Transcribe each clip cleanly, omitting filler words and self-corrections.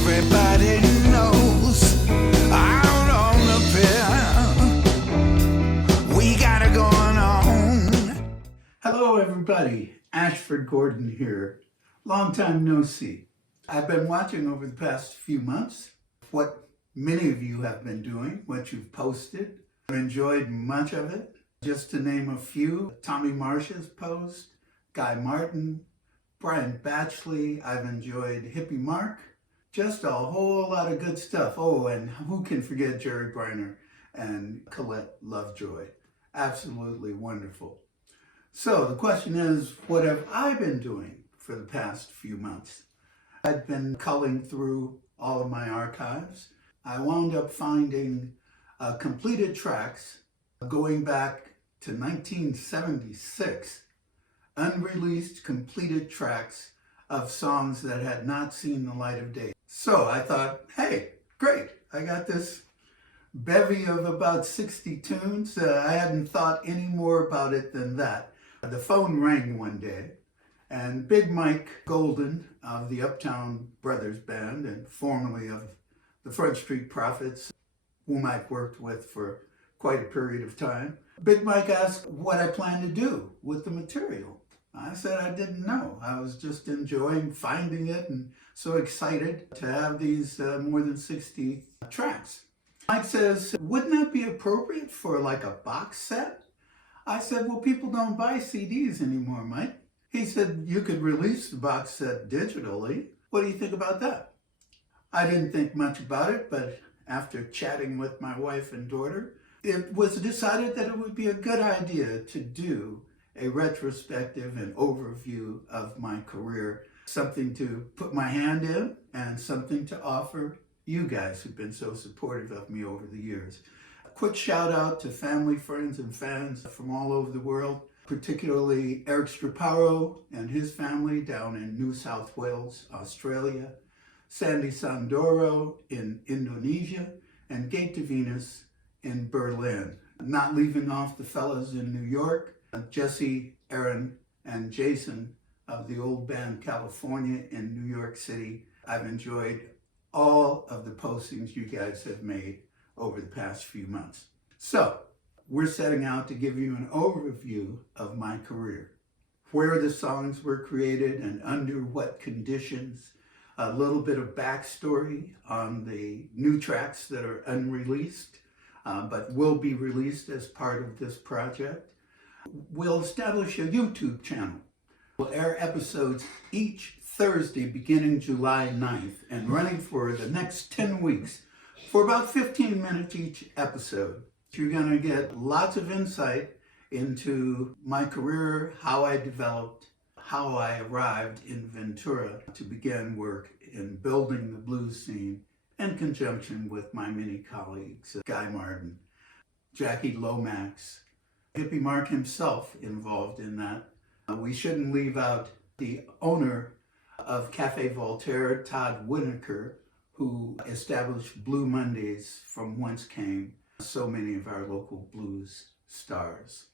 Everybody knows out on the pier we got it going on. Hello everybody, Ashford Gordon here. Long time no see. I've been watching over the past few months what many of you have been doing, what you've posted. I've enjoyed much of it. Just to name a few, Tommy Marsh's post, Guy Martin, Brian Batchley, I've enjoyed Hippie Mark, just a whole lot of good stuff. Oh, and who can forget Jerry Briner and Colette Lovejoy. Absolutely wonderful. So the question is, what have I been doing for the past few months? I've been culling through all of my archives. I wound up finding completed tracks going back to 1976, unreleased completed tracks of songs that had not seen the light of day. So I thought, hey, great, I got this bevy of about 60 tunes. I hadn't thought any more about it than that. The phone rang one day, and Big Mike Golden of the Uptown Brothers Band, and formerly of the Front Street Prophets, whom I've worked with for quite a period of time, Big Mike asked what I planned to do with the material. I said I didn't know. I was just enjoying finding it and so excited to have these more than 60 tracks. Mike says, wouldn't that be appropriate for like a box set? I said, well, people don't buy CDs anymore, Mike. He said, you could release the box set digitally. What do you think about that? I didn't think much about it, but after chatting with my wife and daughter, it was decided that it would be a good idea to do a retrospective and overview of my career, something to put my hand in and something to offer you guys who've been so supportive of me over the years. A quick shout out to family, friends, and fans from all over the world, particularly Eric Straparo and his family down in New South Wales, Australia, Sandy Sandoro in Indonesia, and Gate to Venus in Berlin. Not leaving off the fellas in New York, Jesse, Aaron, and Jason of the old band California in New York City. I've enjoyed all of the postings you guys have made over the past few months. So, we're setting out to give you an overview of my career, where the songs were created and under what conditions, a little bit of backstory on the new tracks that are unreleased, but will be released as part of this project. We'll establish a YouTube channel. We'll air episodes each Thursday beginning July 9th and running for the next 10 weeks for about 15 minutes each episode. You're going to get lots of insight into my career, how I developed, how I arrived in Ventura to begin work in building the blues scene in conjunction with my many colleagues, Guy Martin, Jackie Lomax, Hippie Mark himself involved in that. We shouldn't leave out the owner of Cafe Voltaire, Todd Winokur, who established Blue Mondays, from whence came so many of our local blues stars.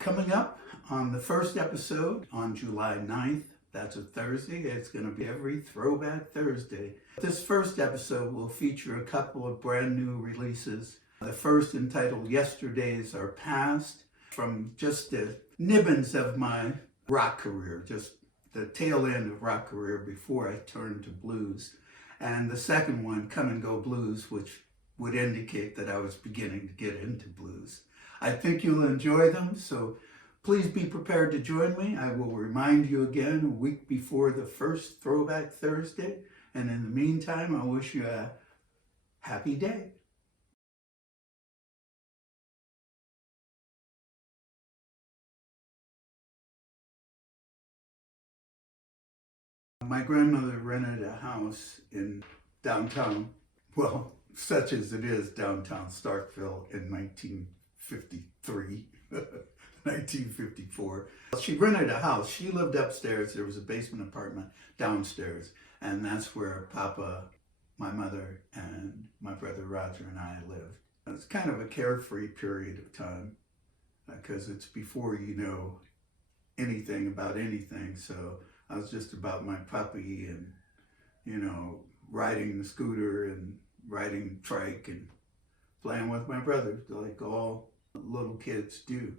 Coming up on the first episode on July 9th, that's a Thursday, it's going to be every Throwback Thursday. This first episode will feature a couple of brand new releases. The first, entitled Yesterdays Are Past, from just the nibbins of my rock career, just the tail end of rock career before I turned to blues. And the second one, Come and Go Blues, which would indicate that I was beginning to get into blues. I think you'll enjoy them, so please be prepared to join me. I will remind you again a week before the first Throwback Thursday. And in the meantime, I wish you a happy day. My grandmother rented a house in downtown, well, such as it is, downtown Starkville in 1953, 1954. She rented a house. She lived upstairs. There was a basement apartment downstairs. And that's where Papa, my mother, and my brother Roger and I lived. It's kind of a carefree period of time because it's before you know anything about anything. So I was just about my puppy and, you know, riding the scooter and riding trike and playing with my brothers like all little kids do,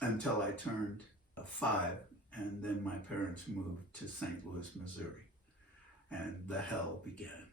until I turned 5, and then my parents moved to St. Louis, Missouri, and the hell began.